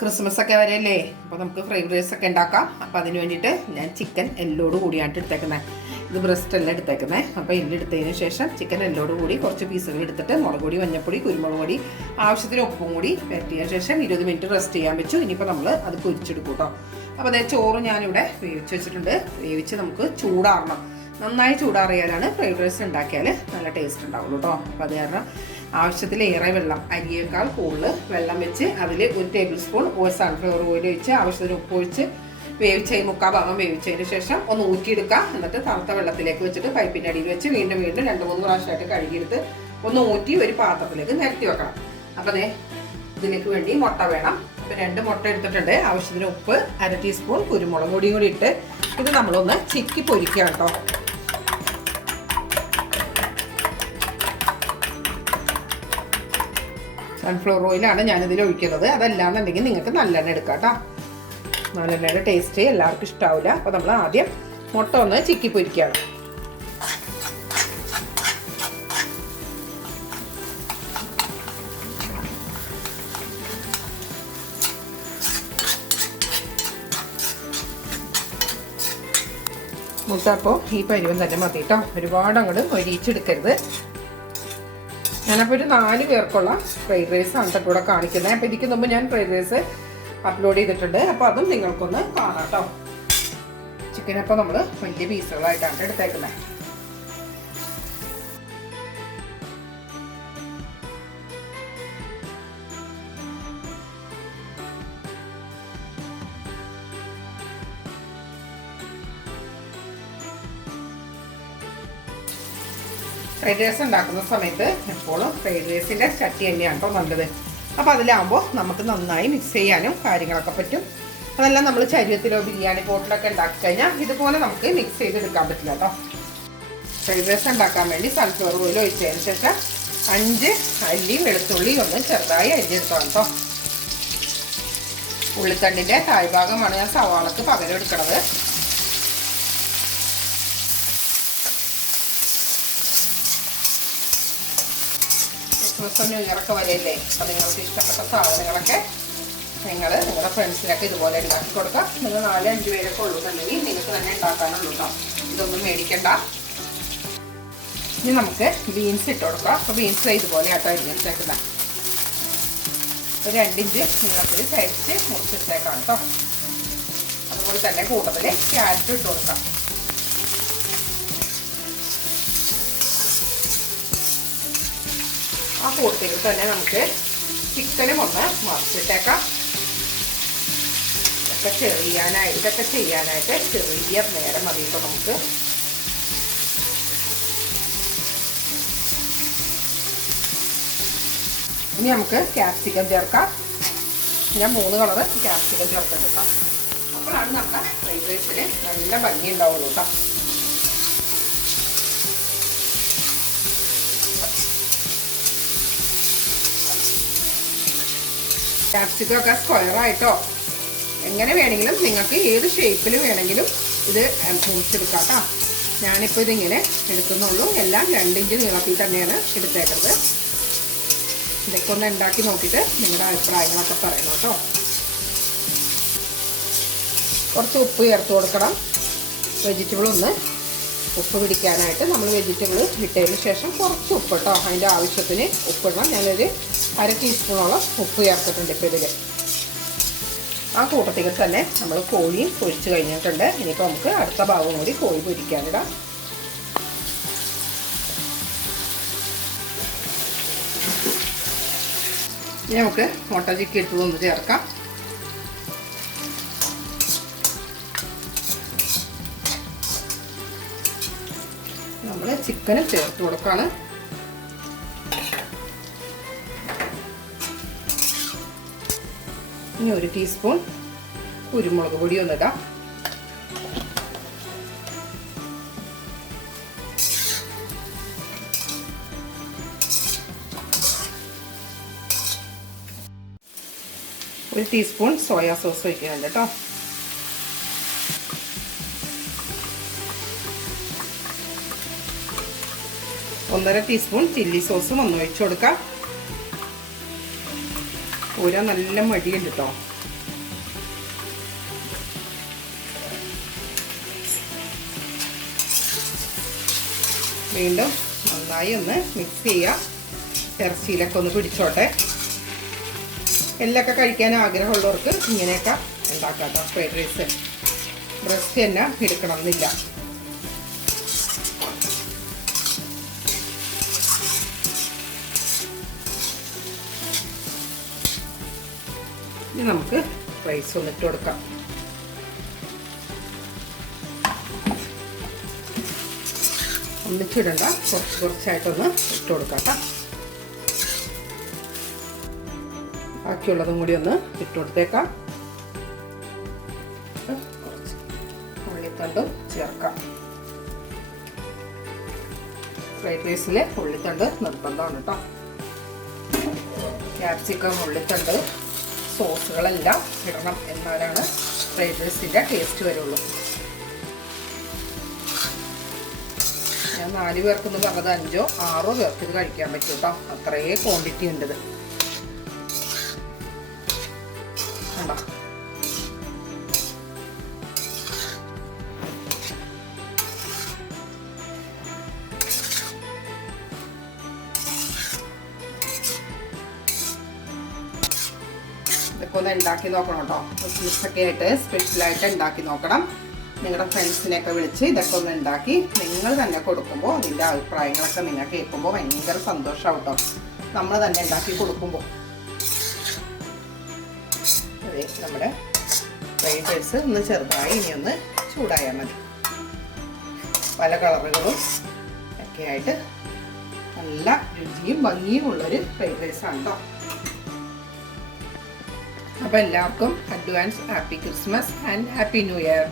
Christmas ഒക്കെ വരെയല്ലേ, അപ്പോൾ നമുക്ക് ഫ്രൈഡ് റൈസ് ഒക്കെ ഉണ്ടാക്കാം. അപ്പോൾ അതിന് വേണ്ടിയിട്ട് ഞാൻ ചിക്കൻ എല്ലോട് കൂടിയാണ് എടുത്തേക്കുന്നത്. ഇത് ബ്രസ്റ്റ് എല്ലാം എടുത്തേക്കുന്നത്. അപ്പോൾ എല്ലെടുത്തതിന് ശേഷം ചിക്കൻ എല്ലോട് കൂടി കുറച്ച് പീസുകൾ എടുത്തിട്ട് മുളക് പൊടി, മഞ്ഞൾപ്പൊടി, കുരുമുളക് പൊടി, ആവശ്യത്തിന് ഉപ്പും കൂടി പരട്ടിയ ശേഷം 20 മിനിറ്റ് റെസ്റ്റ് ചെയ്യാൻ വെച്ചു. ഇനിയിപ്പോൾ നമ്മൾ അത് പൊരിച്ചെടുക്കും കേട്ടോ. അപ്പോൾ അതേ ചോറ് ഞാനിവിടെ വേവിച്ച് വെച്ചിട്ടുണ്ട്. വേവിച്ച് നമുക്ക് ചൂടാറണം. നന്നായി ചൂടാറിയാലാണ് ഫ്രൈഡ് റൈസ് ഉണ്ടാക്കിയാൽ നല്ല ടേസ്റ്റ് ഉണ്ടാവുള്ളൂ കേട്ടോ. അപ്പോൾ അത് കാരണം ആവശ്യത്തിലേറെ വെള്ളം, അരിയേക്കാൾ കൂടുതൽ വെള്ളം വെച്ച് അതിൽ 1 ടേബിൾ സ്പൂൺ സൺഫ്ലവർ ഓയിൽ ഒഴിച്ച് ആവശ്യത്തിന് ഉപ്പ് ഒഴിച്ച് വേവിച്ച് 3/4 ഭാഗം വേവിച്ചതിന് ശേഷം ഒന്ന് ഊറ്റിയെടുക്കുക. എന്നിട്ട് തണുത്ത വെള്ളത്തിലേക്ക് വെച്ചിട്ട് പൈപ്പിൻ്റെ അടിയിൽ വെച്ച് വീണ്ടും 2-3 പ്രാവശ്യമായിട്ട് കഴുകിയെടുത്ത് ഒന്ന് ഊറ്റി ഒരു പാത്രത്തിലേക്ക് നിരത്തി വെക്കണം. അപ്പോൾ അതേ ഇതിലേക്ക് വേണ്ടി മുട്ട വേണം. അപ്പോൾ 2 മുട്ട എടുത്തിട്ടുണ്ട്. ആവശ്യത്തിന് ഉപ്പ്, 1/2 ടീസ്പൂൺ കുരുമുളക് പൊടിയും കൂടി ഇട്ട് ഇത് നമ്മളൊന്ന് ചിക്കി പൊരിക്കുക കേട്ടോ. സൺഫ്ലവർ ഓയിലാണ് ഞാനിതിൽ ഒഴിക്കുന്നത്. അതല്ലാന്നുണ്ടെങ്കിൽ നിങ്ങൾക്ക് നല്ലെണ്ണ എടുക്കാം കേട്ടോ. നല്ലെണ്ണയുടെ ടേസ്റ്റ് എല്ലാവർക്കും ഇഷ്ടാവില്ല. അപ്പോൾ നമ്മൾ ആദ്യം മുട്ട ഒന്ന് ചിക്കി പൊരിക്കുകയാണ്. മുട്ട അപ്പോൾ ഈ പരുവം തന്നെ മതി കേട്ടോ. ഒരുപാട് അങ്ങോട്ട് മൊരിയിച്ചെടുക്കരുത്. ഞാനപ്പോൾ ഒരു 4 പേർക്കുള്ള ഫ്രൈഡ് റൈസ് ആണ് കൂടെ കാണിക്കുന്നത്. അപ്പോൾ ഇതിക്ക് മുമ്പ് ഞാൻ ഫ്രൈഡ് റൈസ് അപ്ലോഡ് ചെയ്തിട്ടുണ്ട്. അപ്പോൾ അതും നിങ്ങൾക്കൊന്ന് കാണാം കേട്ടോ. ചിക്കനപ്പോൾ നമ്മൾ വലിയ പീസുകളായിട്ടാണ് എടുത്തേക്കുന്നത്. ഫ്രൈഡ് റൈസ് ഉണ്ടാക്കുന്ന സമയത്ത് എപ്പോഴും ഫ്രൈഡ് റൈസിൻ്റെ ചട്ടി തന്നെയാണ് കേട്ടോ നല്ലത്. അപ്പോൾ അതിലാകുമ്പോൾ നമുക്ക് നന്നായി മിക്സ് ചെയ്യാനും കാര്യങ്ങളൊക്കെ പറ്റും. അതെല്ലാം നമ്മൾ ചരുവത്തിലോ ബിരിയാണി പോട്ടിലൊക്കെ ഉണ്ടാക്കി കഴിഞ്ഞാൽ ഇതുപോലെ നമുക്ക് മിക്സ് ചെയ്തെടുക്കാൻ പറ്റില്ല കേട്ടോ. ഫ്രൈഡ് റൈസ് ഉണ്ടാക്കാൻ വേണ്ടി സൺഫ്ലവർ ഓയിൽ ഒഴിച്ചതിന് ശേഷം 5 അല്ലിയും വെളുത്തുള്ളിയും ഒന്ന് ചെറുതായി അരിഞ്ഞെടുക്കണം കേട്ടോ. ഉള്ളിത്തണ്ടിൻ്റെ താഴ്ഭാഗമാണ് ഞാൻ സവാളക്ക് പകരം എടുക്കുന്നത്. ക്രിസ്മസ് ന്യൂ ഇയറൊക്കെ വരെയല്ലേ. അപ്പോൾ നിങ്ങൾക്ക് ഇഷ്ടപ്പെട്ട സാധനങ്ങളൊക്കെ നിങ്ങളുടെ ഫ്രണ്ട്സിനൊക്കെ ഇതുപോലെ ഉണ്ടാക്കി കൊടുക്കുക. നിങ്ങൾ 4-5 പേരൊക്കെ ഉള്ളൂന്നുണ്ടെങ്കിൽ നിങ്ങൾക്ക് തന്നെ ഉണ്ടാക്കാനുള്ളൂ കേട്ടോ. ഇതൊന്നും മേടിക്കണ്ട. ഇനി നമുക്ക് ബീൻസ് ഇട്ട് കൊടുക്കാം. അപ്പോൾ ബീൻസ് ഇതുപോലെ ആട്ടോ അരിഞ്ഞിട്ടേക്കുന്നത്. ഒരു 2 ഇഞ്ച് നീളത്തിൽ ചരിച്ച് മുറിച്ചിട്ടേക്കാം കേട്ടോ. അതുപോലെ തന്നെ കൂട്ടത്തിൽ ക്യാരറ്റ് ഇട്ട് കൊടുക്കാം. ആ കൂട്ടത്തിൽ തന്നെ നമുക്ക് ചിക്കനും ഒന്ന് മറിച്ചിട്ടേക്കാം. ഇതൊക്കെ ചെയ്യാനായിട്ട് ചെറിയ നേരം മതി ഇപ്പോൾ നമുക്ക്. ഇനി നമുക്ക് ക്യാപ്സിക്കം ചേർക്കാം. ഞാൻ 3 കളറ് ക്യാപ്സിക്കം ചേർക്കുന്നുണ്ട് കേട്ടോ. അപ്പോഴാണ് നമ്മുടെ ഫ്രൈഡ് റൈസിന് നല്ല ഭംഗി ഉണ്ടാവുള്ളൂ കേട്ടോ. ക്യാപ്സിക്കം ഒക്കെ സ്ക്വയറായിട്ടോ എങ്ങനെ വേണമെങ്കിലും നിങ്ങൾക്ക് ഏത് ഷേപ്പിൽ വേണമെങ്കിലും ഇത് മുറിച്ചെടുക്കാം കേട്ടോ. ഞാനിപ്പോൾ ഇതിങ്ങനെ എടുക്കുന്നുള്ളൂ. എല്ലാം 2 ഇഞ്ച് നീളത്തിൽ തന്നെയാണ് എടുത്തേക്കുന്നത്. ഇതൊക്കെ ഒന്ന് ഉണ്ടാക്കി നോക്കിയിട്ട് നിങ്ങളുടെ അഭിപ്രായങ്ങളൊക്കെ പറയണം കേട്ടോ. കുറച്ച് ഉപ്പ് ചേർത്ത് കൊടുക്കണം. വെജിറ്റബിൾ ഒന്ന് ഉപ്പ് പിടിക്കാനായിട്ട് നമ്മൾ വെജിറ്റബിൾ ഇട്ടതിന് ശേഷം കുറച്ച് ഉപ്പ് കേട്ടോ. അതിൻ്റെ ആവശ്യത്തിന് ഉപ്പിടണം. ഞാനൊരു 1/2 ടീസ്പൂണോളം ഉപ്പ് ചേർത്തിട്ടുണ്ട് ഇപ്പോൾ ഇതിൽ. ആ കൂട്ടത്തിൽ തന്നെ നമ്മൾ കോഴിയും പൊരിച്ച് കഴിഞ്ഞിട്ടുണ്ട്. ഇനിയിപ്പോൾ നമുക്ക് അടുത്ത ഭാഗം കൂടി കോഴി പൊരിക്കാനിടാം. ഇനി നമുക്ക് മുട്ട ചിക്കി ഇട്ടതൊന്ന് ചേർക്കാം. നമ്മൾ ചിക്കനും ചേർത്ത് കൊടുക്കുകയാണ്. ഇനി 1 ടീസ്പൂൺ കുരുമുളക് പൊടി ഒന്നിടാം. ഒരു ടീസ്പൂൺ സോയാ സോസ് ഒഴിക്കുന്നുണ്ട് കേട്ടോ. ഒന്നര ടീസ്പൂൺ ചില്ലി സോസും ഒന്ന് ഒഴിച്ചു കൊടുക്കാം. പൂര നല്ല മടിയുണ്ട് കേട്ടോ. വീണ്ടും നന്നായി ഒന്ന് മിക്സ് ചെയ്യുക. ഇറച്ചിയിലൊക്കെ ഒന്ന് പിടിച്ചോട്ടെ. എല്ലൊക്കെ കഴിക്കാൻ ആഗ്രഹമുള്ളവർക്ക് ഇങ്ങനെയൊക്കെ ഉണ്ടാക്കാം കേട്ടോ. ഫ്രൈഡ് റൈസ് ബ്രസ്റ്റ് തന്നെ എടുക്കണം എന്നില്ല. ഇനി നമുക്ക് റൈസ് ഒന്ന് ഇട്ട് കൊടുക്കാം. ഒന്നിച്ചിടണ്ട, കുറച്ചായിട്ടൊന്ന് ഇട്ട് കൊടുക്കാം കേട്ടോ. ബാക്കിയുള്ളതും കൂടി ഒന്ന് ഇട്ട് കൊടുത്തേക്കാം. കുറച്ച് ഉള്ളിത്തണ്ടും ചേർക്കാം. ഫ്രൈഡ് റൈസിൽ ഉള്ളിത്തണ്ട് നിർബന്ധമാണ് കേട്ടോ. ക്യാപ്സിക്കം, ഉള്ളിത്തണ്ട്, സോസുകളെല്ലാം ഇടണം. എന്നാലാണ് ഫ്രൈഡ് റൈസിൻ്റെ ടേസ്റ്റ് വരുള്ളൂ. ഞാൻ 4 പേർക്കെന്ന് പറഞ്ഞത് 5 6 പേർക്ക് ഇത് കഴിക്കാൻ പറ്റും കേട്ടോ. അത്രയേ ക്വാണ്ടിറ്റി ഉണ്ട്. കണ്ടോ? ഇതൊക്കെ ഒന്ന് ഉണ്ടാക്കി നോക്കണം കേട്ടോ. ക്രിസ്മസൊക്കെ ആയിട്ട് സ്പെഷ്യലായിട്ട് ഉണ്ടാക്കി നോക്കണം. നിങ്ങളുടെ ഫ്രണ്ട്സിനെയൊക്കെ വിളിച്ച് ഇതൊക്കെ ഒന്ന് ഉണ്ടാക്കി നിങ്ങൾ തന്നെ കൊടുക്കുമ്പോൾ അതിൻ്റെ അഭിപ്രായങ്ങളൊക്കെ നിങ്ങൾ കേൾക്കുമ്പോൾ ഭയങ്കര സന്തോഷമാവും കേട്ടോ. നമ്മൾ തന്നെ ഉണ്ടാക്കി കൊടുക്കുമ്പോൾ. അതെ, നമ്മുടെ ഫ്രൈഡ് റൈസ് ഒന്ന് ചെറുതായി ഇനി ഒന്ന് ചൂടായാൽ മതി. പല കളറുകളും ഒക്കെ ആയിട്ട് നല്ല രുചിയും ഭംഗിയും ഉള്ളൊരു ഫ്രൈഡ് റൈസാണ് കേട്ടോ. അപ്പോൾ എല്ലാവർക്കും advance happy Christmas and happy new year.